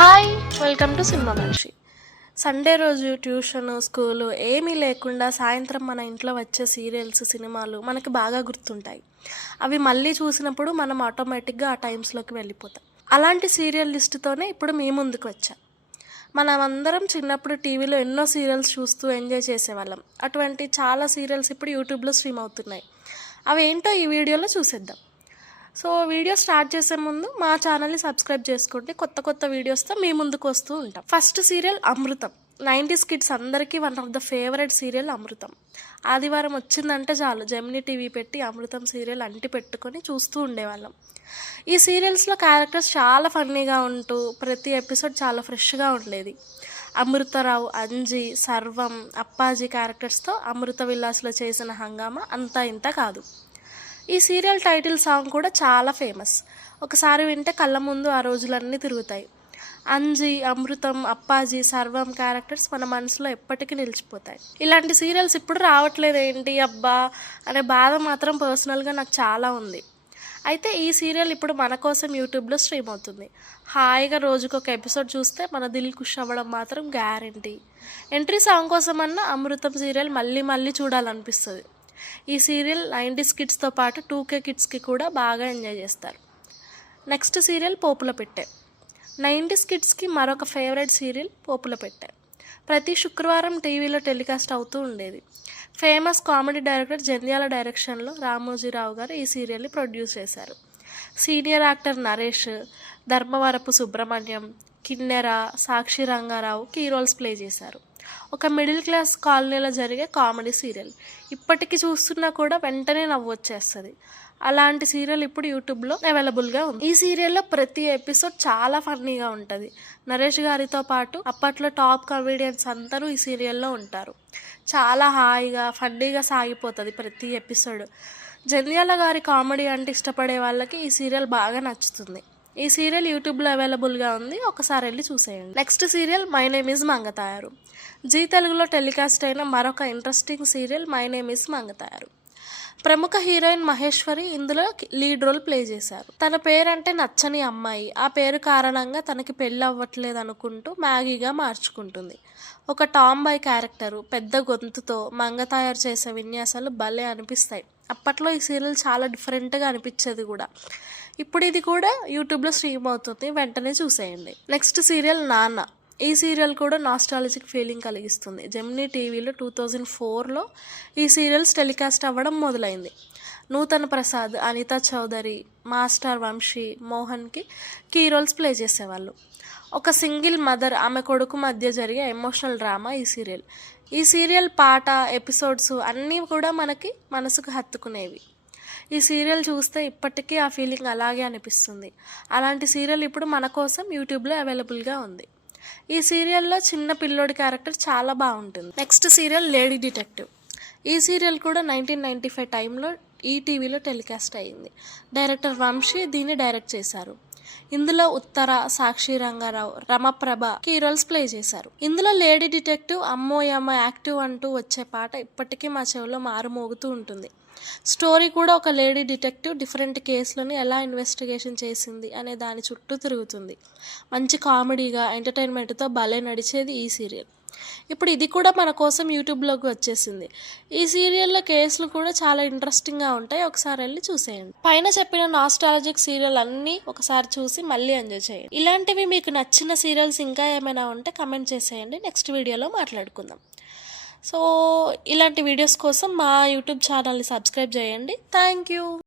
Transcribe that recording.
Hi, welcome to cinema మనిషి. Sunday రోజు tuition, school ఏమీ లేకుండా సాయంత్రం మన ఇంట్లో వచ్చే సీరియల్స్, సినిమాలు మనకి బాగా గుర్తుంటాయి. అవి మళ్ళీ చూసినప్పుడు మనం ఆటోమేటిక్గా ఆ టైమ్స్లోకి వెళ్ళిపోతాం. అలాంటి సీరియల్ లిస్టుతోనే ఇప్పుడు మీ ముందుకు వచ్చా. మనమందరం చిన్నప్పుడు టీవీలో ఎన్నో సీరియల్స్ చూస్తూ ఎంజాయ్ చేసేవాళ్ళం. అటువంటి చాలా సీరియల్స్ ఇప్పుడు యూట్యూబ్లో స్ట్రీమ్ అవుతున్నాయి. అవి ఏంటో ఈ వీడియోలో చూసేద్దాం. సో వీడియో స్టార్ట్ చేసే ముందు మా ఛానల్ని సబ్స్క్రైబ్ చేసుకోండి. కొత్త కొత్త వీడియోస్తో మీ ముందుకు వస్తూ ఉంటాం. First serial Amrutham. 90s kids అందరికీ one of the favourite serial Amrutham. ఆదివారం వచ్చిందంటే చాలు జెమినీ టీవీ పెట్టి అమృతం సీరియల్ అంటి పెట్టుకొని చూస్తూ ఉండేవాళ్ళం. ఈ సీరియల్స్లో క్యారెక్టర్స్ చాలా ఫన్నీగా ఉంటూ ప్రతి ఎపిసోడ్ చాలా ఫ్రెష్గా ఉండేది. అమృతరావు, అంజీ, సర్వం, అప్పాజీ క్యారెక్టర్స్తో అమృత విలాస్లో చేసిన హంగామా అంతా ఇంత కాదు. ఈ సీరియల్ టైటిల్ సాంగ్ కూడా చాలా ఫేమస్. ఒకసారి వింటే కళ్ళ ముందు ఆ రోజులన్నీ తిరుగుతాయి. అంజీ, అమృతం, అప్పాజీ, సర్వం క్యారెక్టర్స్ మన మనసులో ఎప్పటికీ నిలిచిపోతాయి. ఇలాంటి సీరియల్స్ ఇప్పుడు రావట్లేదు ఏంటి అబ్బా అనే బాధ మాత్రం పర్సనల్గా నాకు చాలా ఉంది. అయితే ఈ సీరియల్ ఇప్పుడు మన కోసం యూట్యూబ్లో స్ట్రీమ్ అవుతుంది. హాయిగా రోజుకు ఒక ఎపిసోడ్ చూస్తే మన దిల్ ఖుష్ అవ్వడం మాత్రం గ్యారంటీ. ఎంట్రీ సాంగ్ కోసమన్నా అమృతం సీరియల్ మళ్ళీ మళ్ళీ చూడాలనిపిస్తుంది. ఈ సీరియల్ 90s కిడ్స్తో పాటు 2K కిడ్స్కి కూడా బాగా ఎంజాయ్ చేస్తారు. నెక్స్ట్ సీరియల్ పోపుల పెట్టె. 90s కిడ్స్కి మరొక ఫేవరెట్ సీరియల్ పోపుల పెట్టె. ప్రతి శుక్రవారం టీవీలో టెలికాస్ట్ అవుతూ ఉండేది. ఫేమస్ కామెడీ డైరెక్టర్ జంధ్యాల డైరెక్షన్లో రామోజీరావు గారు ఈ సీరియల్ని ప్రొడ్యూస్ చేశారు. సీనియర్ యాక్టర్ నరేష్, ధర్మవరపు సుబ్రహ్మణ్యం, కిన్నెర, సాక్షి రంగారావు కీ రోల్స్ ప్లే చేశారు. ఒక మిడిల్ క్లాస్ కాలనీలో జరిగే కామెడీ సీరియల్. ఇప్పటికీ చూస్తున్నా కూడా వెంటనే నవ్వు వచ్చేస్తుంది. అలాంటి సీరియల్ ఇప్పుడు యూట్యూబ్లో అవైలబుల్గా ఉంది. ఈ సీరియల్లో ప్రతి ఎపిసోడ్ చాలా ఫన్నీగా ఉంటుంది. నరేష్ గారితో పాటు అప్పట్లో టాప్ కామెడియన్స్ అందరూ ఈ సీరియల్లో ఉంటారు. చాలా హాయిగా ఫన్నీగా సాగిపోతుంది ప్రతి ఎపిసోడ్. జంధ్యాల గారి కామెడీ అంటే ఇష్టపడే వాళ్ళకి ఈ సీరియల్ బాగా నచ్చుతుంది. ఈ సీరియల్ యూట్యూబ్లో అవైలబుల్గా ఉంది, ఒకసారి వెళ్ళి చూసేయండి. Next serial my name is Mangatayaru. Zee తెలుగులో టెలికాస్ట్ అయిన మరొక interesting serial my name is Mangatayaru. ప్రముఖ హీరోయిన్ మహేశ్వరి ఇందులో లీడ్ రోల్ ప్లే చేశారు. తన పేరంటే నచ్చని అమ్మాయి ఆ పేరు కారణంగా తనకి పెళ్ళి అవ్వట్లేదు అనుకుంటూ మ్యాగీగా మార్చుకుంటుంది. ఒక టామ్ బాయ్ క్యారెక్టరు పెద్ద గొంతుతో మంగతాయారు చేసే విన్యాసాలు భలే అనిపిస్తాయి. అప్పట్లో ఈ సీరియల్ చాలా డిఫరెంట్గా అనిపించేది కూడా. ఇప్పుడు ఇది కూడా యూట్యూబ్లో స్ట్రీమ్ అవుతుంది, వెంటనే చూసేయండి. నెక్స్ట్ సీరియల్ నాన్న. ఈ సీరియల్ కూడా నాస్టాలజిక్ ఫీలింగ్ కలిగిస్తుంది. జెమినీ టీవీలో 2004లో ఈ సీరియల్స్ టెలికాస్ట్ అవ్వడం మొదలైంది. నూతన్ ప్రసాద్, అనితా చౌదరి, మాస్టర్ వంశీ, మోహన్కి కీ రోల్స్ ప్లే చేసేవాళ్ళు. ఒక సింగిల్ మదర్, ఆమె కొడుకు మధ్య జరిగే ఎమోషనల్ డ్రామా ఈ సీరియల్. ఈ సీరియల్ పాట, ఎపిసోడ్స్ అన్నీ కూడా మనకి మనసుకు హత్తుకునేవి. ఈ సీరియల్ చూస్తే ఇప్పటికీ ఆ ఫీలింగ్ అలాగే అనిపిస్తుంది. అలాంటి సీరియల్ ఇప్పుడు మన కోసం యూట్యూబ్లో అవైలబుల్గా ఉంది. ఈ సీరియల్లో చిన్న పిల్లోడి క్యారెక్టర్ చాలా బాగుంటుంది. Next serial lady detective. ఈ సీరియల్ కూడా 1995 టైంలో ఈటీవీలో టెలికాస్ట్ అయ్యింది. డైరెక్టర్ వంశీ దీన్ని డైరెక్ట్ చేశారు. ఇందులో Uttara, Sakshi Rangarao, Ramaprabha key roles play చేశారు. ఇందులో లేడీ డిటెక్టివ్ అమ్మోయమ్మ యాక్టివ్ అంటూ వచ్చే పాట ఇప్పటికీ మా చెవిలో మారుమోగుతూ ఉంటుంది. స్టోరీ కూడా ఒక లేడీ డిటెక్టివ్ డిఫరెంట్ కేసులను ఎలా ఇన్వెస్టిగేషన్ చేసింది అనే దాని చుట్టూ తిరుగుతుంది. మంచి కామెడీగా, ఎంటర్టైన్మెంట్తో భలే నడిచేది ఈ సీరియల్. ఇప్పుడు ఇది కూడా మన కోసం యూట్యూబ్లోకి వచ్చేసింది. ఈ సీరియల్లో కేసులు కూడా చాలా ఇంట్రెస్టింగ్గా ఉంటాయి, ఒకసారి వెళ్ళి చూసేయండి. పైన చెప్పిన నాస్టాలజిక్ సీరియల్ అన్నీ ఒకసారి చూసి మళ్ళీ ఎంజాయ్ చేయండి. ఇలాంటివి మీకు నచ్చిన సీరియల్స్ ఇంకా ఏమైనా ఉంటే కమెంట్ చేసేయండి, నెక్స్ట్ వీడియోలో మాట్లాడుకుందాం. సో ఇలాంటి వీడియోస్ కోసం మా యూట్యూబ్ ఛానల్ని సబ్స్క్రైబ్ చేయండి. Thank you.